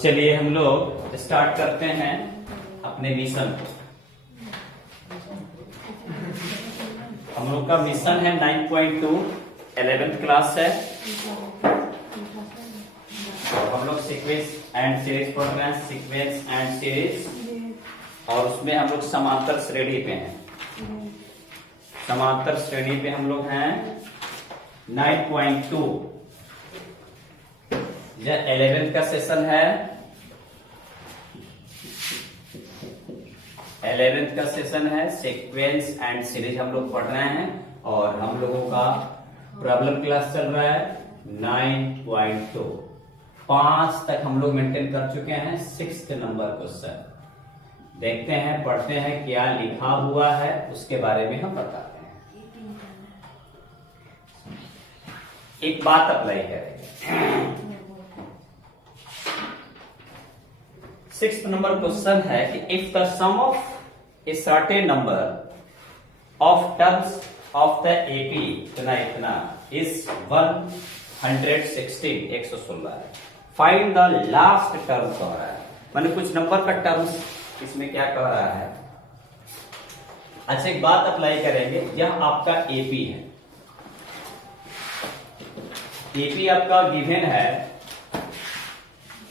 चलिए हम लोग स्टार्ट करते हैं अपने मिशन को। हम लोग का मिशन है 9.2 11th क्लास है। हम लोग सीक्वेंस एंड सीरीज पढ़ रहे हैं, सीक्वेंस एंड सीरीज, और उसमें हम लोग समांतर श्रेणी पे हैं। समांतर श्रेणी पे हम लोग हैं 9.2। यह 11th का सेशन है। 11th का सेशन है, सीक्वेंस एंड सीरीज हम लोग पढ़ रहे हैं, और हम लोगों का प्रॉब्लम क्लास चल रहा है 9.2। 5 तक हम लोग मेंटेन कर चुके हैं। 6th नंबर क्वेश्चन देखते हैं, पढ़ते हैं क्या लिखा हुआ है, उसके बारे में हम बताते हैं। एक बात अप्लाई करेंगे। 6th नंबर क्वेश्चन है कि if the sum of a certain number of terms of the AP इतना इज 116 है, फाइंड द लास्ट टर्म कह रहा है। माने कुछ नंबर का टर्म्स इसमें क्या कह रहा है। अच्छा, एक बात अप्लाई करेंगे। यह आपका एपी है। एपी आपका गिवन है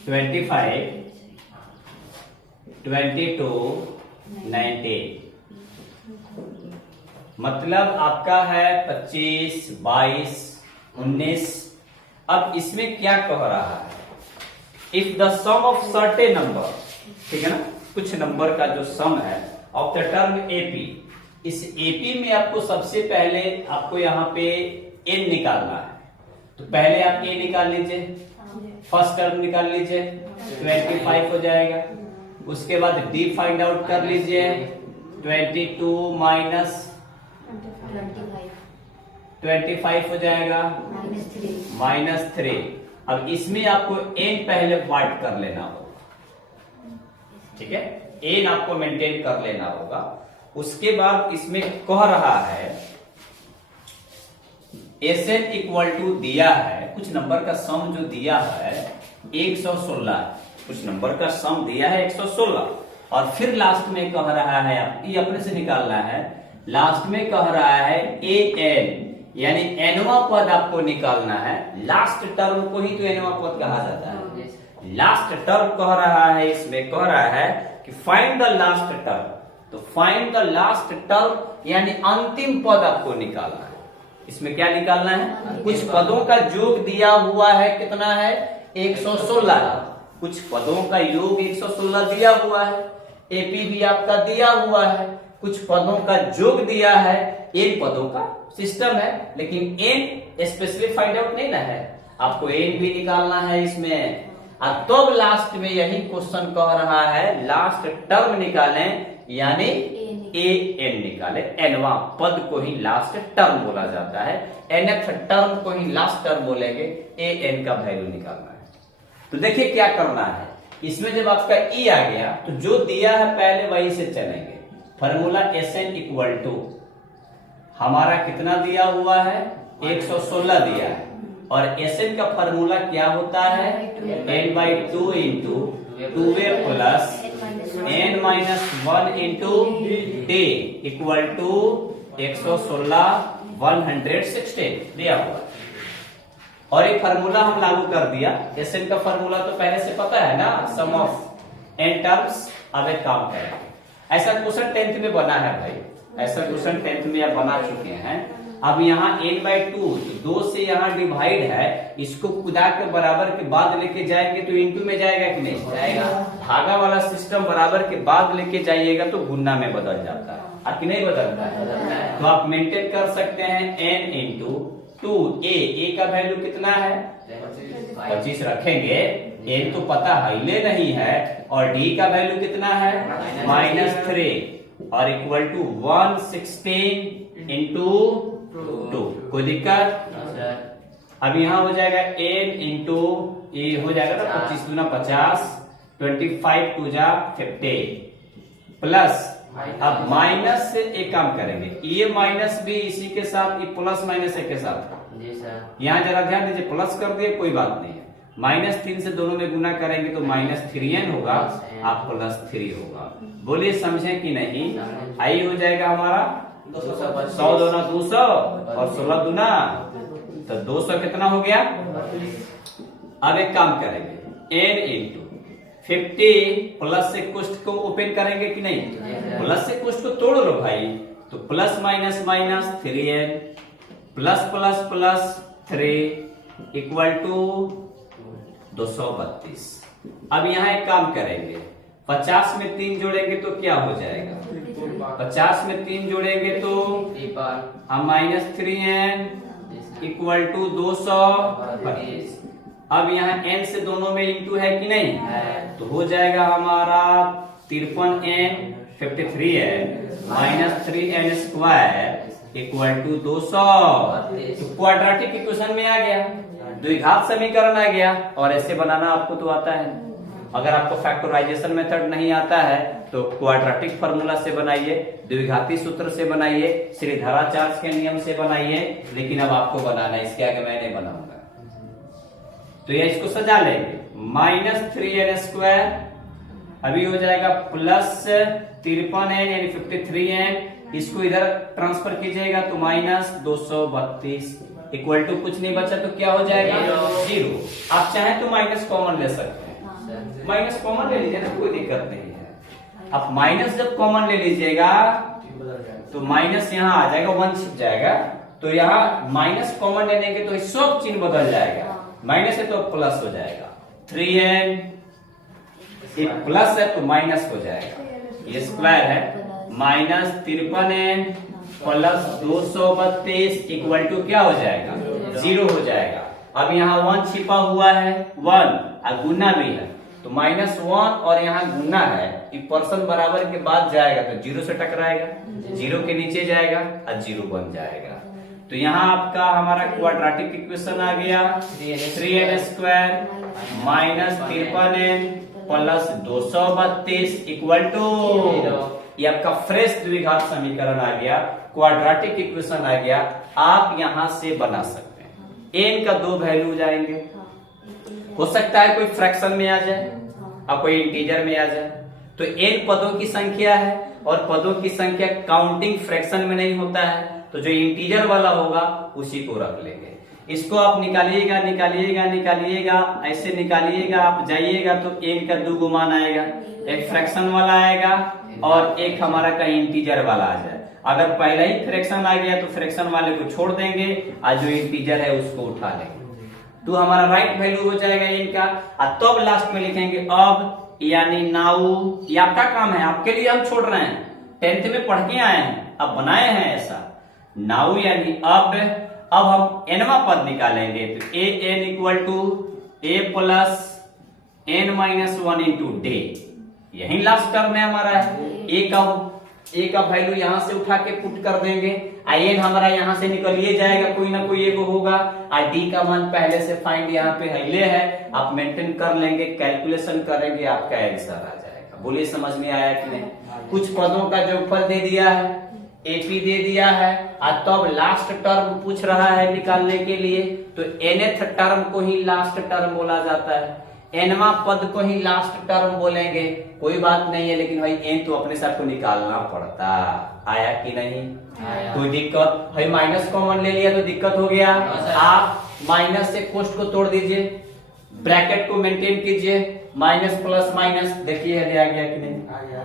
25, 22, 19। मतलब आपका है 25, 22, 19। अब इसमें क्या कह रहा है, if the sum of certain number, ठीक है ना, कुछ नंबर का जो सम है ऑफ द टर्म एपी, इस एपी में आपको सबसे पहले आपको यहां पे एन निकालना है। तो पहले आप ए निकाल लीजिए, फर्स्ट टर्म निकाल लीजिए, 25 हो जाएगा। उसके बाद डी फाइंड आउट कर लीजिए, 22 माइनस 25 हो जाएगा, -3। अब इसमें आपको एन पहले वाइट कर लेना होगा, ठीक है, एन आपको मेंटेन कर लेना होगा। उसके बाद इसमें कह रहा है एसएन इक्वल टू दिया है, कुछ नंबर का सम जो दिया है 116, कुछ नंबर का सम दिया है 116, और फिर लास्ट में कह रहा है, ये अपने से निकालना है, लास्ट में कह रहा है ए एन, यानी एनवा पद आपको निकालना है। लास्ट टर्म को ही तो एनवा पद कहा जाता है। लास्ट टर्म कह रहा है, इसमें कह रहा है कि फाइंड द लास्ट टर्म। तो फाइंड द लास्ट टर्म यानी अंतिम पद आपको निकालना है। इसमें क्या निकालना है, कुछ पदों का योग दिया हुआ है, कितना है 116। कुछ पदों का योग 116 दिया हुआ है। एपी भी आपका दिया हुआ है, कुछ पदों का योग दिया है। एन पदों का सिस्टम है, लेकिन एन स्पेशली फाइंड आउट नहीं ना है, आपको एन भी निकालना है इसमें। अब तो लास्ट में यही क्वेश्चन कह रहा है लास्ट टर्म निकालें, यानी ए एन निकाले। एनवा पद को ही लास्ट टर्म बोला जाता है, एनथ टर्म को ही लास्ट टर्म बोलेंगे। ए एन का वैल्यू निकालना है। तो देखिए क्या करना है, इसमें जब आपका ई आ गया तो जो दिया है पहले वही से चलेंगे। Formula S n equal to हमारा कितना दिया हुआ है 116 दिया है, और एस एन का फॉर्मूला क्या होता है n/2 into 2a plus n-1 into d equal to 116 116 दिया हुआ। और एक फार्मूला हम लागू कर दिया। एस एन का फार्मूला तो पहले से पता है ना, सम ऑफ एन टर्म्स। अब एक काम करें, ऐसा क्वेश्चन 10th में बना है भाई, ऐसा क्वेश्चन 10th में आप बना चुके हैं। अब यहाँ n/2 2 से यहाँ डिवाइड है, इसको खुदा के बराबर के बाद लेके जाएंगे तो इनटू में जाएगा कि नहीं जाएगा। भागा वाला सिस्टम बराबर के बाद लेके जाइएगा तो गुना में बदल जाता है, और कि नहीं बदलता है। तो आप मेंटेन कर सकते हैं n इंटू 2। ए का वैल्यू कितना है 25 रखेंगे, n तो पता है नहीं है, और d का वैल्यू कितना है -3, और इक्वल टू 116 इंटू 2। कोई दिक्कत? अब यहाँ हो जाएगा n इंटू ये हो जाएगा ना 25 दूना 50, 25 टू जा 50 प्लस। अब माइनस से एक काम करेंगे, ये माइनस भी इसी के साथ, ये प्लस माइनस एक के साथ। यहाँ जरा ध्यान दीजिए, प्लस कर दिए कोई बात नहीं है, -3 से दोनों में गुना करेंगे तो -3n होगा, आप +3 होगा। बोलिए समझे कि नहीं? आई हो जाएगा हमारा 100 दूना 200 और 16 दूना तो 200 कितना हो गया। अब एक काम करेंगे, n इंटू 50 प्लस से कुछ को ओपन करेंगे कि नहीं? प्लस से कुछ को तोड़ लो भाई, तो plus minus minus 3n plus plus plus 3 equal to 232। अब यहाँ एक काम करेंगे, 50 में 3 जोड़ेंगे तो क्या हो जाएगा? 50 में 3 जोड़ेंगे तो हम -3n इक्वल टू 232। अब यहाँ n से दोनों में इंटू है कि नहीं? तो हो जाएगा हमारा 53n 53n -3n square equal to 200। तो क्वाड्रेटिक इक्वेशन में आ गया, द्विघात समीकरण आ गया। और ऐसे बनाना आपको तो आता है। अगर आपको फैक्टराइजेशन मेथड नहीं आता है तो क्वाड्रेटिक फार्मूला से बनाइए, द्विघाती सूत्र से बनाइए, श्रीधराचार्य के नियम से बनाइए, लेकिन अब आपको बनाना है, इसके आगे मैं नहीं बनाऊंगा। तो ये इसको सजा लेंगे, -3n स्क्वायर अभी हो जाएगा प्लस 53n यानी 53n, इसको इधर ट्रांसफर कीजिएगा तो -232 इक्वल टू कुछ नहीं बचा तो क्या हो जाएगा? 0। आप चाहें तो माइनस कॉमन ले सकते हैं, माइनस कॉमन ले लीजिए ना, कोई दिक्कत नहीं है। आप माइनस जब कॉमन ले लीजिएगा तो माइनस यहाँ आ जाएगा, 1 छिप जाएगा, तो यहाँ माइनस कॉमन ले लेंगे तो सब चिन्ह बदल जाएगा, माइनस है तो प्लस हो जाएगा। 3n प्लस है तो माइनस हो जाएगा, ये स्क्वायर है, -53n प्लस 232 इक्वल टू क्या हो जाएगा? 0 हो जाएगा। अब यहाँ 1 छिपा हुआ है, 1 और गुना भी है, तो -1 और यहाँ गुना है, ये पर्सन बराबर के बाद जाएगा तो 0 से टकराएगा, 0 के नीचे जाएगा और 0 बन जाएगा। तो यहाँ आपका हमारा क्वाड्रेटिक इक्वेशन आ गया 3n square -53n plus 232 equal to, ये आपका फ्रेश द्विघात समीकरण आ गया, क्वाड्रेटिक इक्वेशन आ गया। आप यहां से बना सकते हैं, n का 2 वैल्यू जाएंगे, हो सकता है कोई फ्रैक्शन में आ जाए और कोई इंटीजर में आ जाए। तो n पदों की संख्या है और पदों की संख्या काउंटिंग फ्रैक्शन में नहीं होता है, तो जो इंटीजर वाला होगा उसी को रख लेंगे। इसको आप निकालिएगा निकालिएगा निकालिएगा, ऐसे निकालिएगा, आप जाइएगा तो n का 2 मान आएगा, एक फ्रैक्शन वाला आएगा और एक हमारा कहीं इंटीजर वाला आ जाए। अगर पहला ही फ्रैक्शन आ गया तो फ्रैक्शन वाले को छोड़ देंगे और जो इंटीजर है उसको उठा लेंगे, तो हमारा राइट वैल्यू हो जाएगा n का। और तब लास्ट में लिखेंगे अब यानी नाउ, ये आपका काम है, आपके लिए हम छोड़ रहे हैं, 10th में पढ़ के आए हैं, अब बनाए हैं ऐसा। नाउ यानी अब हम nवा पद निकालेंगे, तो an equal to a plus n minus 1 into d, यही लास्ट टर्म है हमारा है। a का वैल्यू यहां से उठा के पुट कर देंगे, n हमारा यहां से निकलिए जाएगा, कोई ना कोई एगो होगा, और d का मान पहले से फाइंड यहाँ पे है है, आप मेंटेन कर लेंगे, कैलकुलेशन करेंगे, आपका आंसर आ जाएगा। बोलिए समझ में आया कि नहीं? कुछ पदों का जोगफल दे दिया है, एपी दे दिया है, और तब लास्ट टर्म पूछ रहा है निकालने के लिए, तो nth टर्म को ही लास्ट टर्म बोला जाता है, nवा पद को ही लास्ट टर्म बोलेंगे, कोई बात नहीं है, लेकिन भाई n तो अपने साथ को निकालना पड़ता। आया कि नहीं? कोई दिक्कत? भाई माइनस कॉमन ले लिया तो दिक्कत हो गया, आप माइनस से कोष्ट को तोड़ दीजिए, ब्रैकेट को मेंटेन कीजिए, माइनस प्लस माइनस, देखिए आ गया कि नहीं? आ गया।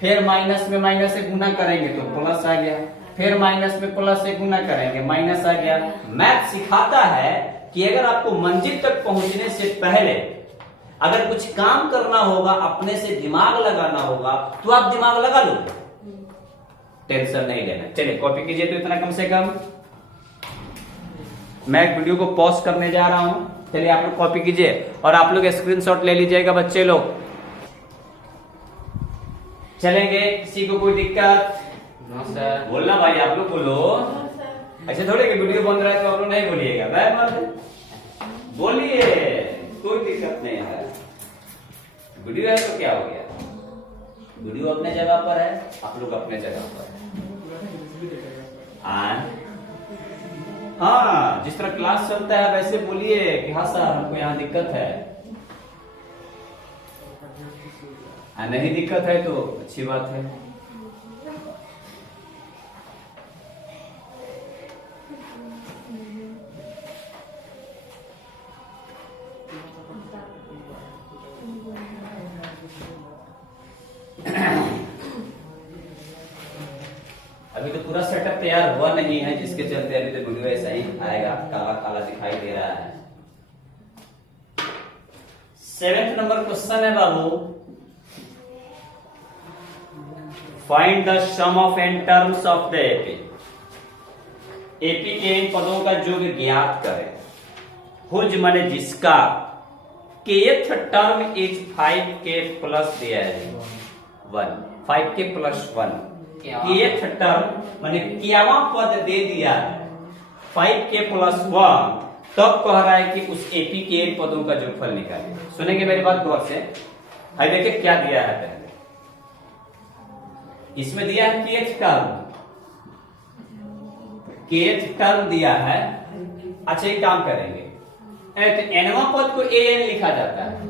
फिर माइनस में माइनस से गुना करेंगे तो प्लस आ गया, फिर माइनस में प्लस से गुना करेंगे माइनस आ गया। मैथ सिखाता है कि अगर आपको मंजिल तक पहुंचने से पहले अगर कुछ काम करना होगा, अपने से दिमाग लगाना होगा, तो आप दिमाग लगा लो, टेंशन नहीं लेना। चलिए कॉपी कीजिए, तो इतना कम से कम मैं एक वीडियो को पॉज करने जा रहा हूं। चलिए आप लोग कॉपी कीजिए और आप लोग स्क्रीनशॉट ले लीजिएगा बच्चे लोग। चलेंगे, किसी को कोई दिक्कत? सर बोलना भाई, आप लोग बोलो, ऐसे थोड़े कि वीडियो बन रहा है तो आप लोग नहीं बोलिएगा, बोलिए, कोई दिक्कत नहीं है। वीडियो है तो क्या हो गया, वीडियो अपने जगह पर है, आप लोग अपने जगह पर है। हाँ, जिस तरह क्लास चलता है वैसे बोलिए कि हाँ सर हमको यहाँ दिक्कत है। नहीं दिक्कत है तो अच्छी बात है। अभी तो पूरा सेटअप तैयार हुआ नहीं है, जिसके चलते अभी तो वीडियो ऐसा ही आएगा, काला काला दिखाई दे रहा है। 7th नंबर क्वेश्चन है बाबू, find the sum of n terms of the AP. AP के इन पदों का योग ज्ञात करें। हुज माने जिसका kth term is 5k plus दिया है 1, 5k प्लस 1। kth टर्म माने क्यावा पद दे दिया है 5k प्लस 1, तब कह रहा है कि उस एपी के इन पदों का योगफल निकालिए। सुनेंगे मेरी बात गौर से। है देखिए क्या दिया है पहले, इसमें दिया है kth टर्म दिया है। अच्छा एक काम करेंगे, तो एनवा पद को एन लिखा जाता है,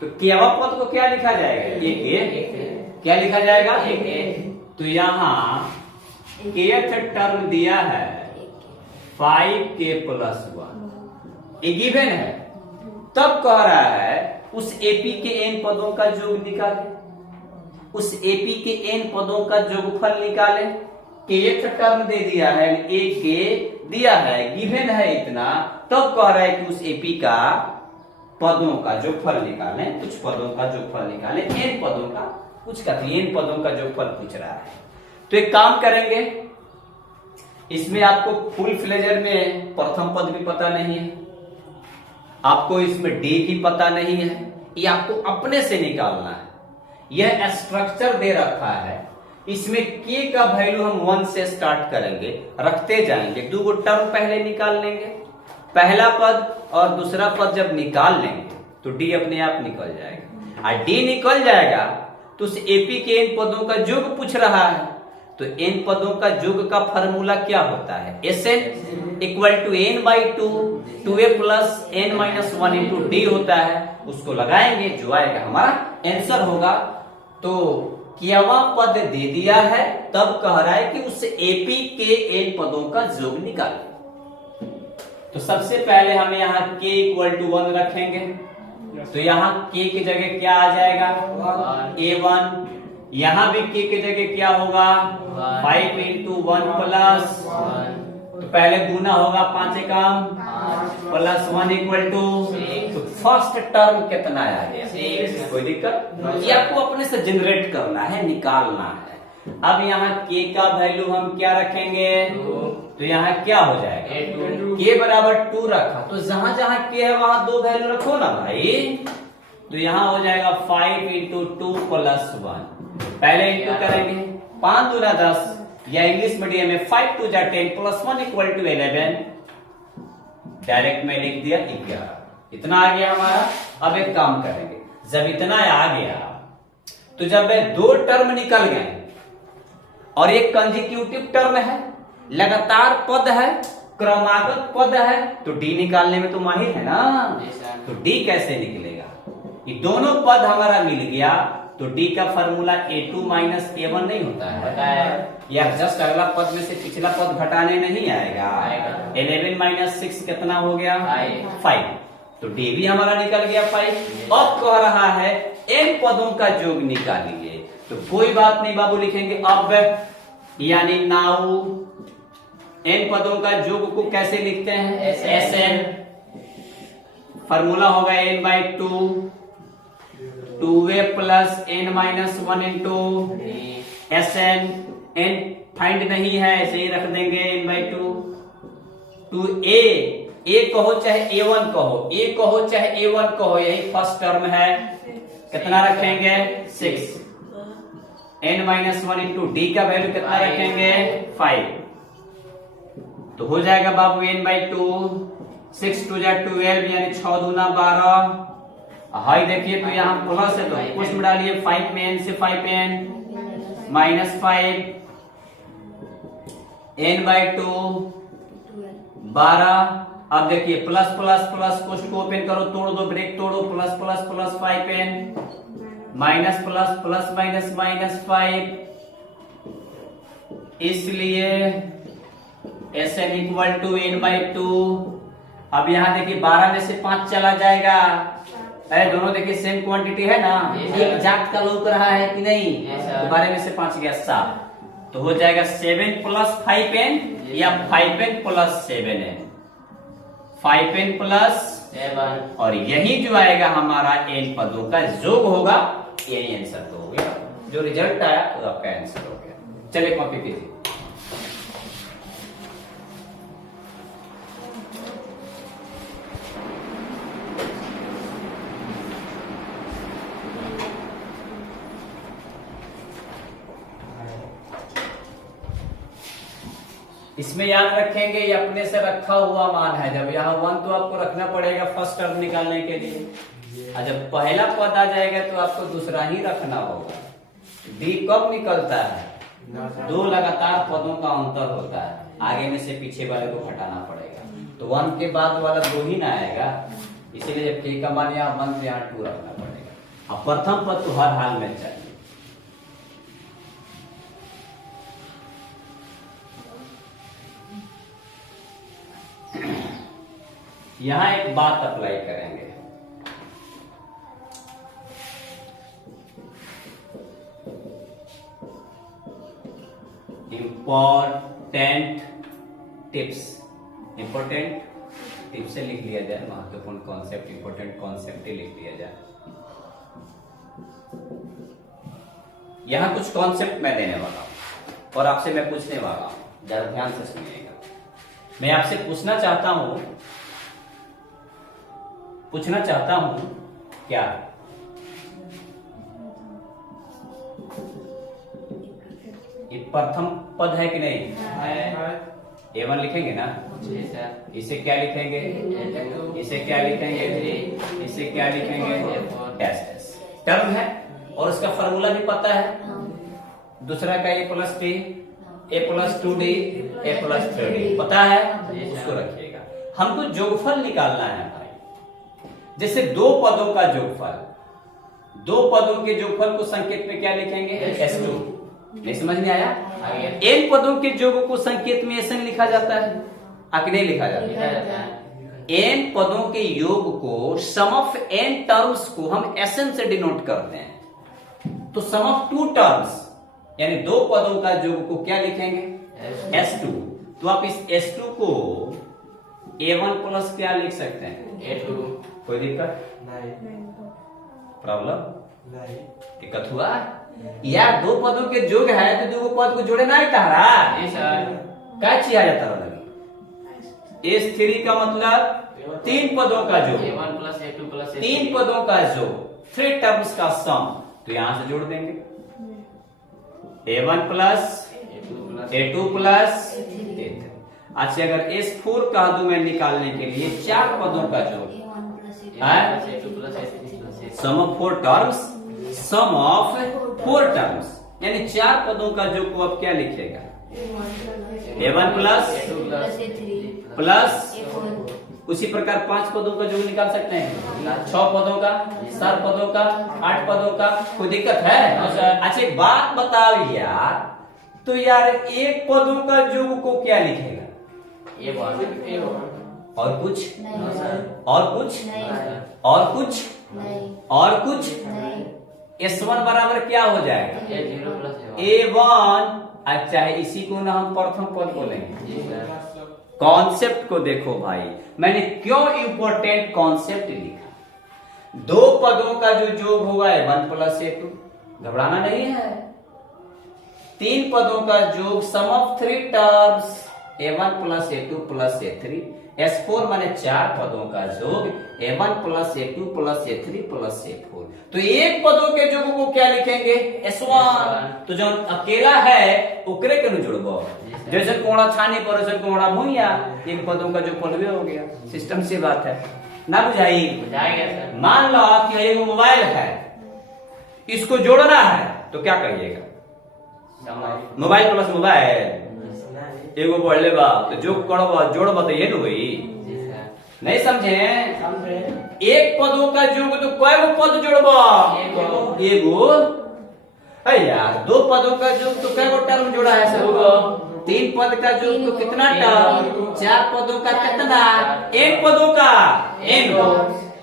तो केवा पद को क्या लिखा जाएगा? एक क्या लिखा जाएगा? एक। तो यहां kth टर्म दिया है 5k प्लस 1, ये गिवन है। तब कह रहा है उस एपी के एन पदों का योग निकाले, उस एपी के एन पदों का योगफल निकाले। kth टर्म दे दिया है, एक के दिया है, गिवन है इतना, तब कह रहा है कि उस एपी का पदों का योगफल निकालें, कुछ पदों का योगफल निकालें, एन पदों का कुछ का एन पदों का योगफल पूछ रहा है। तो एक काम करेंगे, इसमें आपको फुल फ्लेजर में प्रथम पद भी पता नहीं है, आपको इसमें डी भी पता नहीं है, ये आपको अपने से निकालना है। यह स्ट्रक्चर दे रखा है, इसमें के का वैल्यू हम 1 से स्टार्ट करेंगे, रखते जाएंगे। 2 टर्म पहले निकाल लेंगे, पहला पद और दूसरा पद जब निकाल लेंगे तो डी अपने आप निकल जाएगा। और डी निकल जाएगा तो उस एपी के इन पदों का योग पूछ रहा है, तो इन पदों का योग का फॉर्मूला क्या होता है? Sn equal to n by 2, 2a plus n minus 1 into d होता है। उसको लगाएंगे, जो आएगा हमारा आंसर होगा। तो क्यावा पद दे दिया है, तब कह रहा है कि उस एपी के एन पदों का योग निकालें। तो सबसे पहले हम यहाँ k इक्वल टू 1 रखेंगे, तो यहाँ k की जगह क्या आ जाएगा? a1। यहां भी k की जगह क्या होगा? 5 इंटू 1 प्लस 1। तो पहले गुना होगा 5 एकम प्लस 1 इक्वल टू, तो फर्स्ट टर्म कितना आ गया? 6। कोई दिक्कत? ये आपको अपने से जनरेट करना है, निकालना है। अब यहाँ k का वैल्यू हम क्या रखेंगे? तो यहाँ क्या हो जाएगा? k बराबर 2 रखा, तो जहां जहां k है वहां 2 वैल्यू रखो ना भाई। तो यहाँ हो जाएगा 5 इंटू 2 प्लस 1। पहले इंटू करेंगे, 5 दूना 10, या इंग्लिश मीडियम में 5 2 जा 10 प्लस 1 इक्वल टू 11। डायरेक्ट में लिख दिया 11। इतना आ गया हमारा। अब एक काम करेंगे, जब इतना आ गया तो जब 2 टर्म निकल गए और एक कंजिक्यूटिव टर्म है, लगातार पद है, क्रमागत पद है, तो डी निकालने में तो माहिर है ना। तो डी कैसे निकलेगा? ये दोनों पद हमारा मिल गया, तो डी का फॉर्मूला a2 माइनस a1 नहीं होता है या जस्ट अगला पद में से पिछला पद घटाने नहीं आएगा। 11 माइनस 6 कितना हो गया? 5। तो डी भी हमारा निकल गया 5। अब कह रहा है इन पदों का योग निकालिए, तो कोई बात नहीं बाबू, लिखेंगे अब, यानी नाउ। इन पदों का योग को कैसे लिखते हैं? Sn। फॉर्मूला होगा n by 2, 2a plus n minus 1 into Sn। n find नहीं है, ऐसे ही रख देंगे n बाई 2। 2a कहो चाहे a1 कहो, a कहो चाहे a1 कहो, यही फर्स्ट टर्म है। कितना रखेंगे? 6। n माइनस 1 इंटू डी का वैल्यू कितना रखेंगे? 5। तो हो जाएगा बाबू n बाई 2, 6 2 जा 12, यानी 6 दूना 12। हाई देखिए, तो यहाँ प्लस है तो कुछ में डालिए, 5 में n से 5n माइनस 5, n बाई 2 12। अब देखिए प्लस प्लस प्लस कोष्ट को ओपन करो, तोड़ दो, ब्रेक तोड़ो, plus plus plus 5n minus plus plus minus minus 5, इसलिए Sn इक्वल टू n/2। अब यहाँ देखिए 12 में से 5 चला जाएगा, दोनों देखिए सेम क्वांटिटी है ना, एग्जैक्ट का लौक रहा है कि नहीं, तो 12 में से 5 गया 7, तो हो जाएगा 7 प्लस 5n या 5n plus 7n, 5n plus 7, और यही जो आएगा हमारा n पदों का योग होगा, यही आंसर तो हो गया, जो रिजल्ट आया वो आपका आंसर हो गया। चलिए कॉपी कीजिए। इसमें याद रखेंगे ये अपने से रखा हुआ मान है, जब यहाँ 1 तो आपको रखना पड़ेगा फर्स्ट टर्म निकालने के लिए, और जब पहला पद आ जाएगा तो आपको दूसरा ही रखना होगा। डी कब निकलता है, 2 लगातार पदों का अंतर होता है, आगे में से पीछे वाले को हटाना पड़ेगा, तो 1 के बाद वाला 2 ही ना आएगा, इसीलिए जब k का मान यहाँ 1 तो यहाँ 2 रखना पड़ेगा। अब प्रथम पद तो हर हाल में चाहिए। यहां एक बात अप्लाई करेंगे, इंपॉर्टेंट टिप्स, इंपॉर्टेंट टिप्स से लिख लिया जाए, महत्वपूर्ण कॉन्सेप्ट, इंपॉर्टेंट कॉन्सेप्ट ही लिख लिया जाए। यहां कुछ कॉन्सेप्ट मैं देने वाला हूं और आपसे मैं पूछने वाला हूं, जरा ध्यान से सुनिएगा। मैं आपसे पूछना चाहता हूं क्या, ये प्रथम पद है कि नहीं है? A1 लिखेंगे ना, इसे क्या लिखेंगे, इसे क्या लिखेंगे, इसे क्या लिखेंगे, एस टर्म है, और उसका फॉर्मूला भी पता है, दूसरा का A plus T, A plus 2D, A plus 3D पता है, उसको रखिएगा। हमको जोगफल निकालना है भाई, जैसे 2 पदों का जोगफल, 2 पदों के जोगफल को संकेत में क्या लिखेंगे, S2। नहीं समझ में आया? n पदों के योग को संकेत में Sn लिखा जाता है, आगे नहीं लिखा जाता है। n पदों के योग को, सम ऑफ n टर्म्स को हम Sn से डिनोट करते हैं, तो सम ऑफ 2 टर्म्स यानी 2 पदों का योग को क्या लिखेंगे, S2। तो आप इस S2 को A1 प्लस क्या लिख सकते हैं, A2। कोई दिक्कत नहीं, प्रॉब्लम नहीं, दिक्कत हुआ यार? 2 पदों के योग है तो 2 पद को जोड़े ना टहरा, क्या चाहिए जाता है, S3 का मतलब 3 पदों का योग, A1 प्लस A2 प्लस 3 पदों का योग, 3 टर्म्स का सम, तो यहां से जोड़ देंगे A1 plus A2 plus A3। अच्छा, अगर S4 कह दूं मैं निकालने के लिए 4 पदों का योग, sum of 4 terms, sum of 4 terms यानी 4 पदों का योग को आप क्या लिखेगा, A1 प्लस प्लस, उसी प्रकार 5 पदों का योग निकाल सकते हैं, 6 पदों का, 7 पदों का, 8 पदों का, कोई दिक्कत है? अच्छा एक बात बताओ यार, तो यार 1 पदों का योग को क्या लिखेगा, और कुछ और कुछ और कुछ और कुछ, S1 बराबर क्या हो जाएगा, A1। अच्छा है, इसी को ना हम प्रथम पद बोलेंगे। कॉन्सेप्ट को देखो भाई, मैंने क्यों इंपॉर्टेंट कॉन्सेप्ट लिखा, 2 पदों का जो योग होगा A1 प्लस A2, घबराना नहीं है। 3 पदों का योग, sum of 3 terms, A1 plus A2 plus A3। S4 माने 4 पदों का योग, A1 plus A2 plus A3 plus A4। तो 1 पदों के योग को क्या लिखेंगे, S1। तो जो अकेला है ओकरे के न जुड़बो, जैसे कोड़ा छानी पर वैसे कोड़ा भुइया, 1 पदों का जो पलवे हो गया, सिस्टम से बात है ना, बुझाई? सर। मान लो कि एक मोबाइल है, इसको जोड़ना है तो क्या करिएगा, मोबाइल प्लस मोबाइल एगो बढ़ले बा तो जो करबा जोड़बा तो ये न होई। नहीं समझे? एक पदों का योग तो कय गो पद जोड़बा? एगो। है यार, दो पदों का योग तो कय गो टर्म जोड़ा है सब? तीन पद का योग तो कितना टर्म? चार पदों का कितना? एन पदों का एन गो।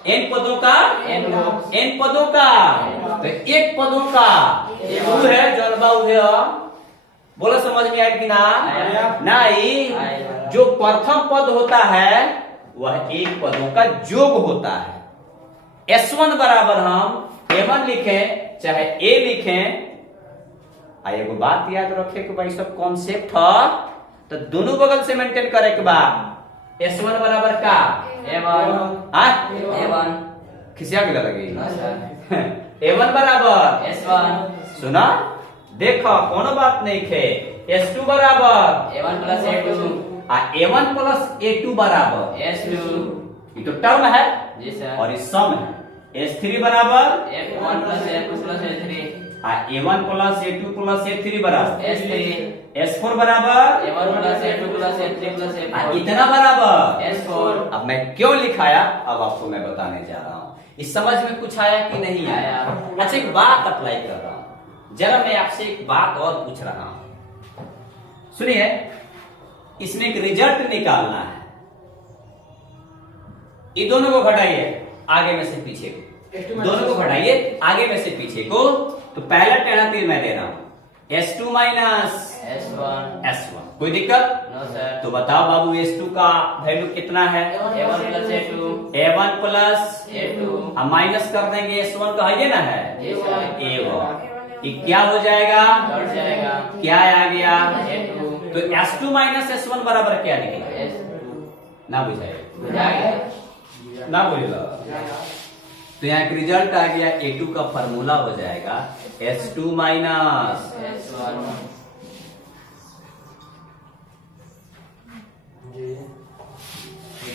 एन पदों का एन पदों का तो एक पदों का वो है जोड़बा है। बोलो समझ में आया कि ना? नहीं, जो प्रथम पद होता है वह एक पदों का योग होता है। S1 बराबर हम A1 लिखें चाहे A लिखें, एगो बात याद रखे कि भाई सब कॉन्सेप्ट है तो दोनों बगल से मेंटेन करे के बाद S1 बराबर का A1 खिसिया के लगी A1 बराबर S1। सुना देखो कोनो बात नहीं खे। S2 बराबर A1 plus A2 A1 plus A2 बराबर S2। ये तो टर्म है जी सर, और इस सम है। S3 बराबर A1 plus A2 plus A3 A1 plus A2 plus A3 बराबर S3। S4 बराबर A1 plus A2 plus A3 plus A4 इतना बराबर S4। अब मैं क्यों लिखाया अब आपको मैं बताने जा रहा हूँ। इस समझ में कुछ आया कि नहीं आया? अच्छा एक बात अप्लाई कर रहा हूँ, जरा मैं आपसे एक बात और पूछ रहा हूँ, सुनिए। इसमें एक रिजल्ट निकालना है। ये दोनों को घटाइए आगे में से पीछे को, दोनों को घटाइए आगे में से पीछे को। तो पहला टेढ़ा तीर मैं दे रहा हूं S2 माइनस S1। कोई दिक्कत? No sir. तो बताओ बाबू S2 का वैल्यू कितना है? A1 plus A2। A1 plus A2 हम माइनस कर देंगे S1 का है ना है A1। ये क्या हो जाएगा? घट जाएगा। क्या आ गया? A2। तो S2 माइनस S1 बराबर क्या निकला? S2। ना बुझाएगा ना बोलेगा तो यहाँ एक रिजल्ट आ गया। A2 का फॉर्मूला हो जाएगा S2 माइनस S1।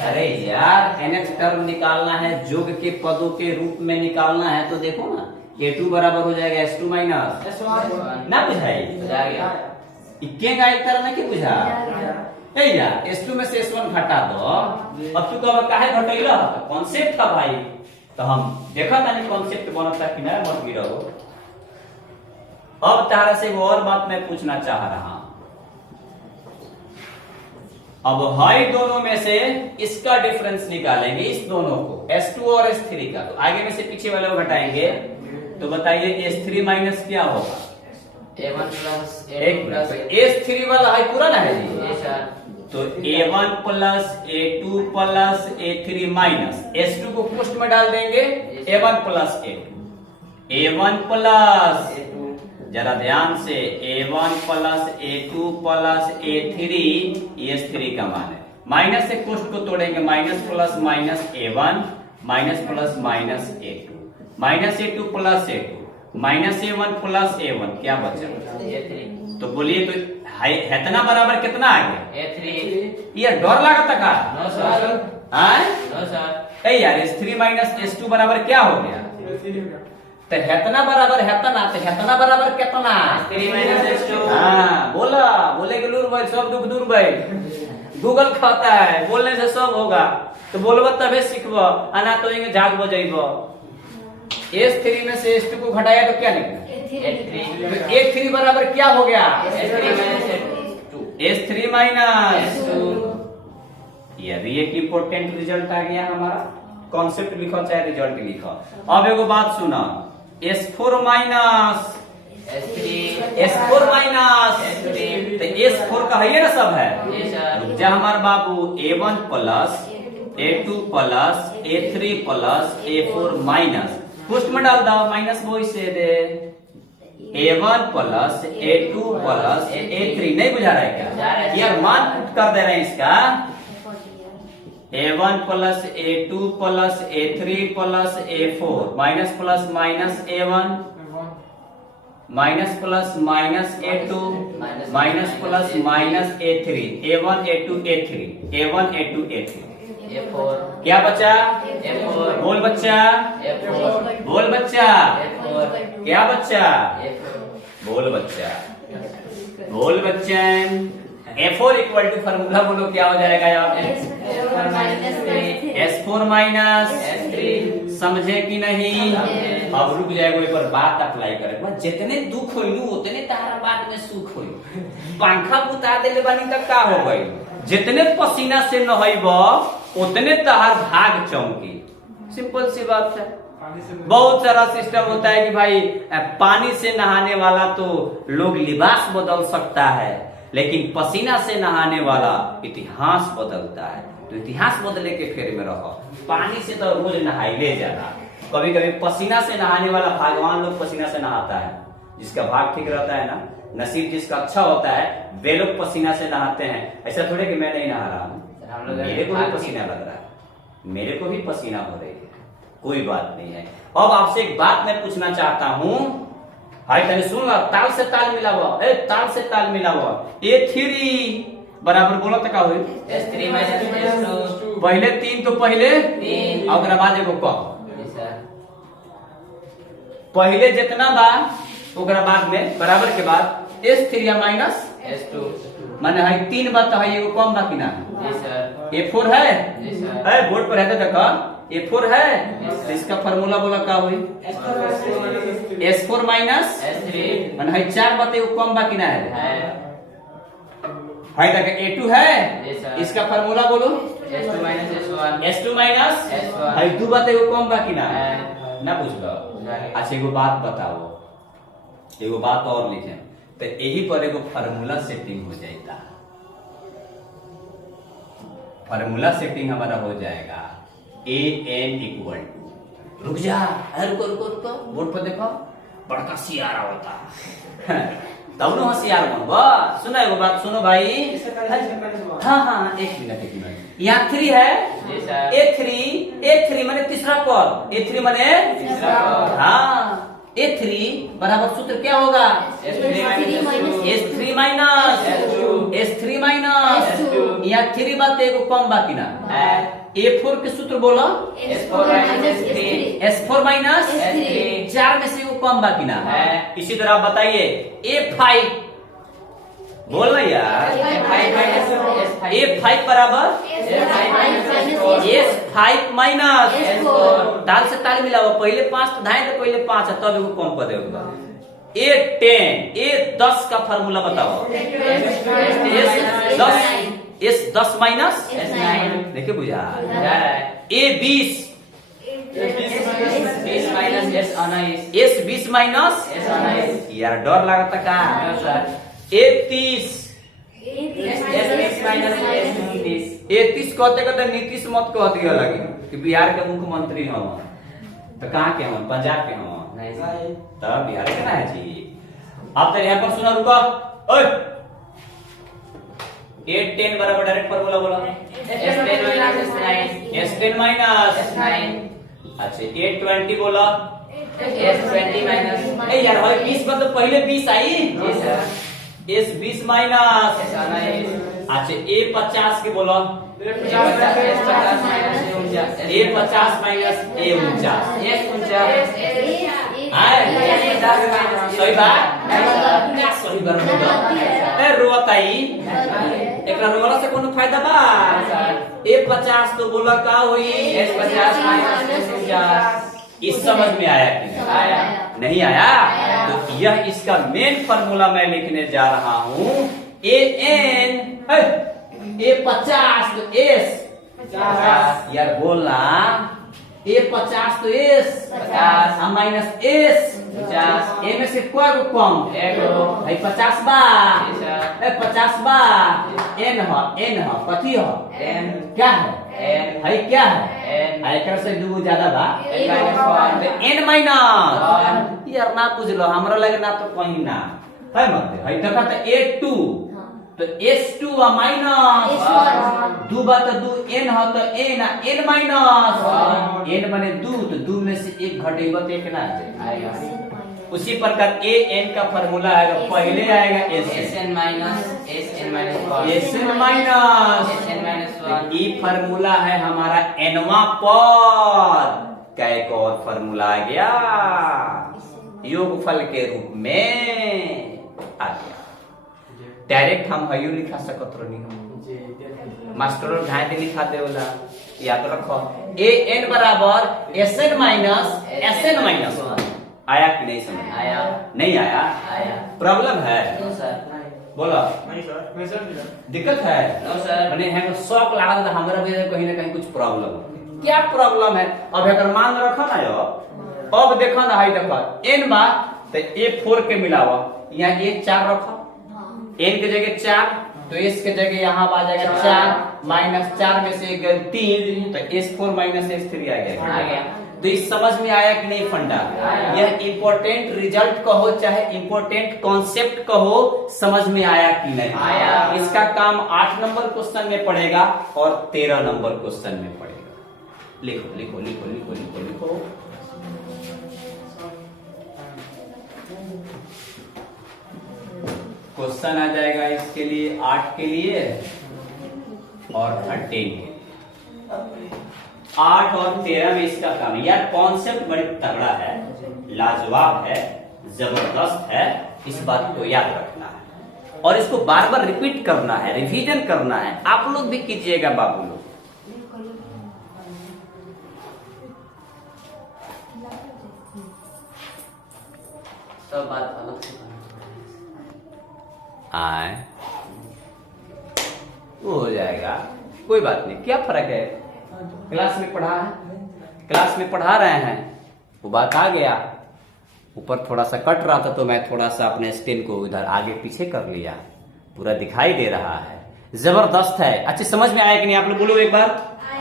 अरे यार nth टर्म निकालना है, योग के पदों के रूप में निकालना है तो देखो ना A2 बराबर हो जाएगा S2 माइनस S1। ना बुझाई? इक्केगा एक तरह ना कि बुझा यार। S2 में से S1 घटा दो। अब तू कब काहे घटेला? कॉन्सेप्ट था भाई, तो हम देखा था नहीं कॉन्सेप्ट बनता कि ना मत गिरो। अब तारा से वो और बात मैं पूछना चाह रहा हूं। अब हाई दोनों में से इसका डिफरेंस निकालेंगे, इस दोनों को S2 और S3 का। तो आगे में से पीछे वाले को घटाएंगे तो बताइए S3 माइनस क्या होगा? A1 प्लस S3 वाला हाई पूरा ना है जी। तो A1 plus A2 plus A3 minus S2 को पोस्ट में डाल देंगे A1 plus A2। A1 plus A2, जरा ध्यान से A1 plus A2 plus A3 S3 का मान है। माइनस से पोस्ट को तोड़ेंगे minus plus minus A1 minus plus minus A2 minus A2 plus A2 minus A1 plus A1 क्या बचा? A3। तो बोलिए तो इतना बराबर कितना आ गया? A3। ये डर लगा का? No sir. No sir. यार S3 माइनस S2 बराबर क्या हो गया? तो हेतना बराबर हेतना, तो हेतना बराबर कितना? S3 minus S2। हाँ बोला, बोले कि लूर भाई सब दुख दूर भाई, गूगल खाता है, बोलने से सब होगा। तो बोलबो तबे सीखबो, आना तो इंगे झाग बजाइबो। S3 में से S2 को घटाया तो क्या निकला? A3। A3 बराबर क्या हो गया? S3 minus S2। ये भी एक इंपॉर्टेंट रिजल्ट आ गया हमारा। कॉन्सेप्ट लिखो चाहे रिजल्ट लिखो। अब एगो बात सुना, S4 minus S4 minus S3। तो S4 का है ना सब है जा हमारे बाबू A1 plus A2 plus A3 plus A4 minus post में डाल दो माइनस वो इसे दे A1 plus A2 plus A3। नहीं बुझा रहा है क्या? यार मान पुट कर दे रहे हैं इसका A1 plus A2 plus A3 plus A4 minus plus minus A1 minus plus minus A2 minus plus minus A3 A1 A2 A3 A1 A2 A3 A4 क्या बचा? A4 बोल बच्चा A4 बोल बच्चा A4 क्या बच्चा? A4 बोल बच्चा बोल बच्चा A4 इक्वल टू फार्मूला बोलो क्या हो जाएगा यार? S4 minus S3। समझे कि नहीं? अब रुक जाएगा एक बार बात अप्लाई करे। जितने दुख होई उतने तारा बाद में सुख होई। पंखा बुता देले बानी तक का हो गई? जितने पसीना से नहाइब उतने तहार भाग चमकी। सिंपल सी बात है। बहुत सारा सिस्टम होता है कि भाई पानी से नहाने वाला तो लोग लिबास बदल सकता है, लेकिन पसीना से नहाने वाला इतिहास बदलता है। तो इतिहास बदले के फेर में रहो। पानी से तो रोज नहाई ले जाना, कभी कभी पसीना से नहाने वाला भगवान लोग पसीना से नहाता है, जिसका भाग ठीक रहता है ना, नसीब जिसका अच्छा होता है, वे लोग पसीना से नहाते हैं। ऐसा थोड़े कि मैं नहीं नहा रहा हूँ, मेरे को भी पसीना लग रहा है, मेरे को भी पसीना हो रही है, कोई बात नहीं है। अब आपसे एक बात मैं पूछना चाहता हूँ, हाय तने सुन ला, ताल से ताल मिला हुआ, ताल से ताल मिला हुआ। A3 बराबर बोलो तो क्या हुई? S3 minus S2। पहले 3 तो पहले 3 और बाद एगो कम। पहले जितना बा ओकरा बाद में बराबर के बाद S3 या माइनस S2। माने है 3 बात तो है, एगो कम बा कि ना? जी सर। A4 है? जी सर। बोर्ड पर रहता देखो A4 है, तो इसका फार्मूला बोला क्या हुई? S4 minus S3। माने है 4 बात एगो कम बा कि ना है? है तक A2 है, जी सर। इसका फार्मूला बोलो। S2 minus S1। S2 minus S1। है 2 बात एगो कम बा कि ना? है। ना पूछ लो। अच्छा एगो बात बताओ, एगो बात और लिखे तो यही पर एगो फार्मूला सेटिंग हो जाएगा। फार्मूला सेटिंग हमारा हो जाएगा AN इक्वल टू, रुक जा, रुको रुको रुको, बोर्ड पर देखो बड़का सियारा होता तब ना होशियार बनबा। सुनो एगो बात सुनो भाई, हाँ एक मिनट, यहाँ 3 है, A3 माने तीसरा पद, A3 माने तीसरा पद। हाँ, A3 बराबर सूत्र क्या होगा? S3 माइनस S3 माइनस यहाँ 3 बात एगो कम बाकी ना। A4 के सूत्र बोलो। S4 minus S3। S4 minus S3। 4 में से एगो कम बाकी ना। इसी तरह आप बताइए A5 बोल भैया। A5 बराबर S5 माइनस ताल से ताल मिला हुआ, पहले 5 धाए तो पहले 5 है, तब एगो कम कर देगा। A10 का फार्मूला बताओ। S10 माइनस देखिए बुझा। A20 20 minus S19। S20 minus S19। यार डर लगता का? A30 S20 minus S19। A30 कहते कहते नीतीश मत कह दिया लगे कि बिहार के मुख्यमंत्री हो, तो कहाँ के हम? पंजाब के हम तब बिहार के ना है जी। अब तो यहाँ पर सुना, रुको A10 बराबर डायरेक्ट फार्मूला बोला। S10 minus S9। S10 minus S9। अच्छा A20 बोला। S20 minus. यार भाई 20 मतलब पहले 20 आई। जी सर। S20 minus S19। अच्छा A50 के बोला। S50 minus A50 minus A49। सही बात क्या? सही बात रोताई एक रोला से कोनो फायदा बा? A50 तो बोला का हुई S50 माइनस S49। इस समझ में आया कि नहीं? आया। नहीं आया? तो यह इसका मेन फार्मूला मैं लिखने जा रहा हूँ। AN A50 तो S यार बोलना, A50 तो S 50 माइनस S 50। A में से कोई कम है 50 बा, 50 बा N हो कथी हो? N क्या है? है क्या है? एक से दू ज्यादा बा N माइनस यार ना पूछ लो, हमरा लगे ना तो कहीं ना है मत है। देखा तो A2 तो S2 माइनस 2 बात 2 N हो तो N माइनस N माने 2 तो 2 में से 1 घटेगा तो 1 ना आएगा। उसी प्रकार AN का फार्मूला आएगा, पहले आएगा SN minus SN minus SN minus SN minus 1। ये फार्मूला है हमारा nवां पद का। एक और फार्मूला आ गया योगफल के रूप में आ गया। डायरेक्ट हम हयू लिखा सकत रही हम मास्टर ढाई दे लिखा दे वाला याद रखो ए एन बराबर एस एन माइनस आया कि नहीं समझ आया नहीं आया आया प्रॉब्लम है नो सर बोला नहीं सर दिक्कत है नो सर मैंने है शौक लगा था हमारा भी कहीं ना कहीं कुछ प्रॉब्लम क्या प्रॉब्लम है अब अगर मान रखा ना यो अब देखो ना हाई देखो एन बा तो ए 4 के मिलावा यहाँ ए 4 रखो एन के जगह 4 तो एस के जगह यहाँ आ जाएगा 4 माइनस 4 में से 3 तो S4 माइनस S3 आ गया तो इस समझ में आया कि नहीं फंडा यह इंपॉर्टेंट रिजल्ट कहो चाहे इंपॉर्टेंट कॉन्सेप्ट कहो समझ में आया कि नहीं आया। इसका काम 8 नंबर क्वेश्चन में पड़ेगा और 13 नंबर क्वेश्चन में पड़ेगा लिखो लिखो लिखो लिखो लिखो लिखो क्वेश्चन आ जाएगा इसके लिए 8 के लिए और 13 के लिए 8 और 13 में इसका काम यार कॉन्सेप्ट बड़ी तगड़ा है लाजवाब है जबरदस्त है इस बात को याद रखना है और इसको बार बार रिपीट करना है रिवीजन करना है आप लोग भी कीजिएगा बाबू लोग सब बात अलग से आए वो हो जाएगा कोई बात नहीं क्या फर्क है क्लास में पढ़ा है क्लास में पढ़ा रहे हैं वो बात आ गया ऊपर थोड़ा सा कट रहा था तो मैं थोड़ा सा अपने स्क्रीन को उधर आगे पीछे कर लिया पूरा दिखाई दे रहा है जबरदस्त है अच्छे समझ में आया कि नहीं आप लोग बोलो एक बार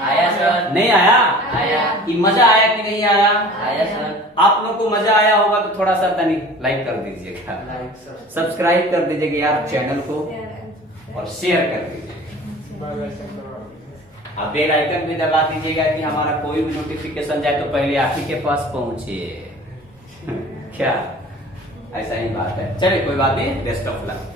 आया सर नहीं आया आया कि मजा आया कि नहीं आया आया सर आप लोग को मजा आया होगा तो थोड़ा सा तनी लाइक कर दीजिएगा सब्सक्राइब कर दीजिएगा यार चैनल को और शेयर कर दीजिएगा अब बेल आइकन भी दबा दीजिएगा कि हमारा कोई भी नोटिफिकेशन जाए तो पहले आप ही के पास पहुंचे क्या ऐसा ही बात है चलिए कोई बात नहीं बेस्ट ऑफ लक